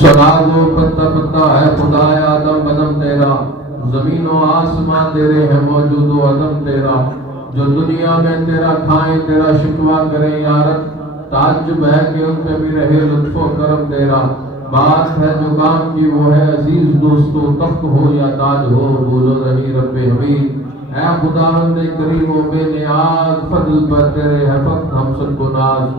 سنا دو پتا پتا ہے خدایا آدم بدم تیرا، زمین و آسمان تیرے ہیں موجود و عدم تیرا، جو دنیا میں تیرا کھائیں تیرا شکوہ کریں یارب، تعجب ہے کہ ان پہ بھی رہے لطف و کرم تیرا، بات ہے جو کام کی وہ ہے عزیز دوستو، تخت ہو یا تاج ہو بولو رہی رب حمید، اے خداوند کریم و بے نیاز، فضل پر تیرے ہے فقط ہم سب کو ناز،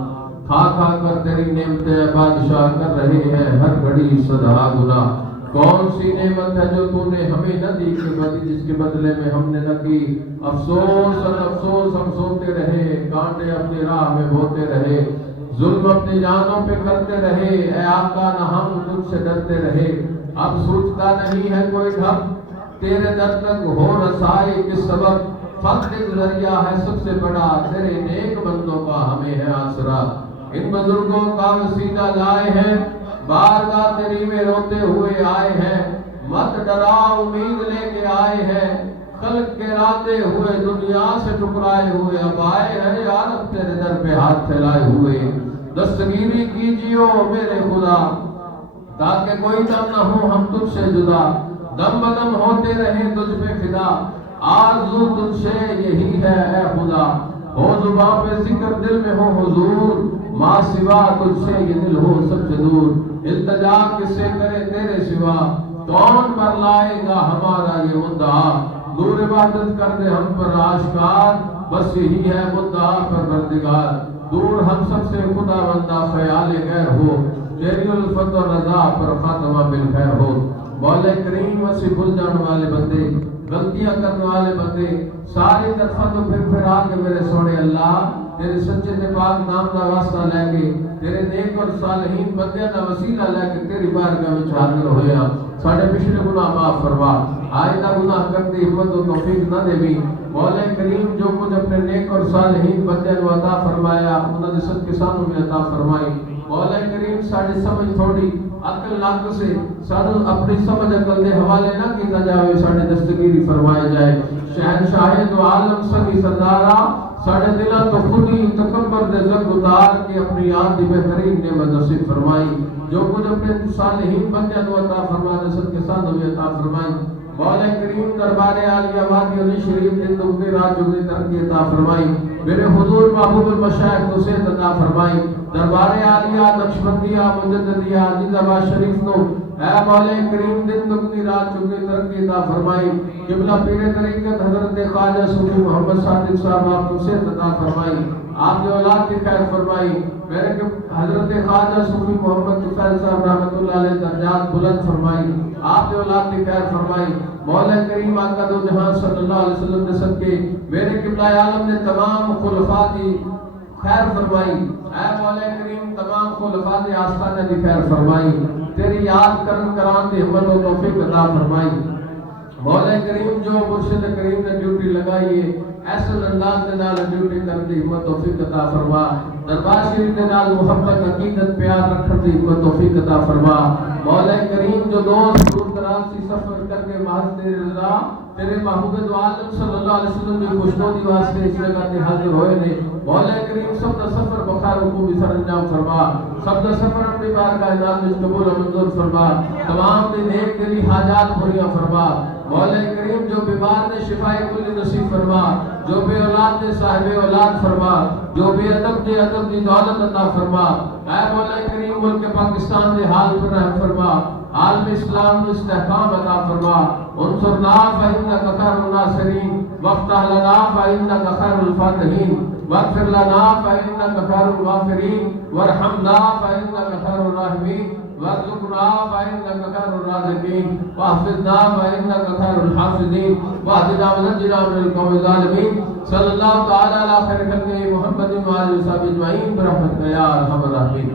کھا کھا کر تیری نعمتیں بادشاہ کر رہے ہیں ہر گھڑی سدا گنا، کون سی نعمت ہے جو تو نے ہمیں نہ دی کہ جس کے بدلے میں ہم نے نہ کی، افسوس افسوس ہم سوتے رہے، کانٹے اپنی راہ میں بوتے رہے، ظلم اپنی جانوں پہ کرتے رہے، اے آقا نہ ہم تجھ سے ڈرتے رہے، اب سوچتا نہیں ہے کوئی گھر تیرے در تک ہو رسائی کس سبب، فقر ذریعہ ہے سب سے بڑا تیرے نیک بندوں کا ہمیں ہے آسرا، ان بزرگوں کا وسیلہ لائے ہیں، بارگاہ تیری میں روتے ہوئے آئے ہیں، مت ڈرا امید لے کے آئے ہیں، خلق کے راتے ہوئے دنیا سے ٹکرائے ہوئے اب آئے ہیں یا رب تیرے در پہ ہاتھ پھیلائے ہوئے، دستگیری کیجیو میرے خدا تاکہ کوئی دم نہ ہو ہم تجھ سے جدا، دم بدم ہوتے رہے تجھ پہ فدا، آرزو تجھ سے یہی ہے اے خدا، ہو زبان پہ ذکر دل میں ہو حضور، ماں سوا تجھ سے یہ دل ہو سب سے دور، التجا کس سے کرے تیرے سوا، کون پر لائے گا ہمارا یہ مدعا، نور عبادت کر دے ہم پر آشکار، بس یہی ہے مدعا پروردگار، دور ہم سب سے خدا بندہ خیال غیر ہو، تیری الفت و رضا پر خاتمہ بالخیر ہو، مولا کریم وسیع بھول جانے والے بندے، غلطیاں کرنے والے بندے، ساری طرفہ تو پھر آ کے میرے سونے اللہ تیرے سچے تے پاک نام دا واسطہ لے کے، تیرے نیک اور صالحین بندیاں دا وسیلہ لے کے تیری بارگاہ وچ حاضر ہویا، ساڈے پچھلے گناہ معاف فرما، آئندہ گناہ کرتے ہمت و توفیق نہ دے بھی، مولا کریم جو کچھ اپنے نیک اور صالحین بندیاں کو عطا فرمایا انہاں دے صدقے سانوں بھی عطا فرمائی، مولا کریم ساڈی سمجھ تھوڑی عقل لاکھ سے سانوں اپنی سمجھ عقل دے حوالے نہ کیتا جاوے، ساڈے دستگیری فرمائے جائے، شہنشاہ دو عالم سنی سردارا ساڈے دلاں تو خودی تکبر دے زنگ اتار کے اپنی یاد دی بہترین نعمت نصیب فرمائی، جو کچھ اپنے صالحین بندیاں کو عطا فرما دے صدقے سانوں بھی عطا فرمائی، مولا کریم دربار عالیہ وادی علی شریف دن دگنی رات جگنی ترقی عطا فرمائی، میرے حضور محبوب المشائخ کو صحت عطا فرمائی، دربار عالیہ نقشبندیہ مجددیہ عزیز آباد شریف کو اے مولا کریم دن دگنی رات جگنی ترقی عطا فرمائی، قبلہ پیر طریقت حضرت خواجہ صوفی محمد صادق صاحب آپ کو صحت عطا فرمائی، آپ کی اولاد کی خیر فرمائی، میرے حضرت خواجہ صوفی محمد طفیل صاحب رحمۃ اللہ علیہ درجات بلند فرمائی، آپ کی اولاد کی خیر فرمائی، مولا کریم آقا دو جہان صلی اللہ علیہ وسلم نے صدقے میرے قبلہ عالم نے تمام خلفاء کی خیر فرمائی، اے مولا کریم تمام خلفاء کے آستانے کی خیر فرمائی، تیری یاد کرن کران دی ہمت و توفیق عطا فرمائی، مولا کریم جو مرشد کریم نے ڈیوٹی لگائی ہے ایسے انداز کے نال ڈیوٹی کرن دی ہمت توفیق عطا فرما، دربار شریف کے نال محبت عقیدت پیار رکھن دی ہمت توفیق عطا فرما، مولا کریم جو دوست دور دراز سے سفر کر کے محض تیری رضا تیرے محبوب دو عالم صلی اللہ علیہ وسلم کی خوشنودی واسطے اس جگہ تے حاضر ہوئے نے، مولا کریم سب دا سفر بخیر و خوبی سر انجام فرما، سب دا سفر اپنی بارگاہ عنایت وچ قبول و منظور فرما، تمام دی نیک دلی حاجات پوریاں فرما، مولا کریم جو بیمار نے شفائے کل نصیب فرما، جو بے اولاد نے صاحب اولاد فرما، جو بے ادب نے ادب دی دولت عطا فرما، اے مولا کریم ملک پاکستان دے حال پر رحم فرما، عالم اسلام کو استحکام عطا فرما، انصرنا فإنک خیر الناصرین وافتح لنا فإنک خیر الفاتحین واغفر لنا فإنک خیر الغافرین وارحمنا فإنک خیر الراحمین وارزقنا فإنک خیر الرازقین واحفظنا فإنک خیر الحافظین واهدنا ونجنا من القوم الظالمین صلی اللہ تعالی علی خیر خلقہ محمد و آلہ وصحبہ اجمعین برحمتک یا ارحم الراحمین۔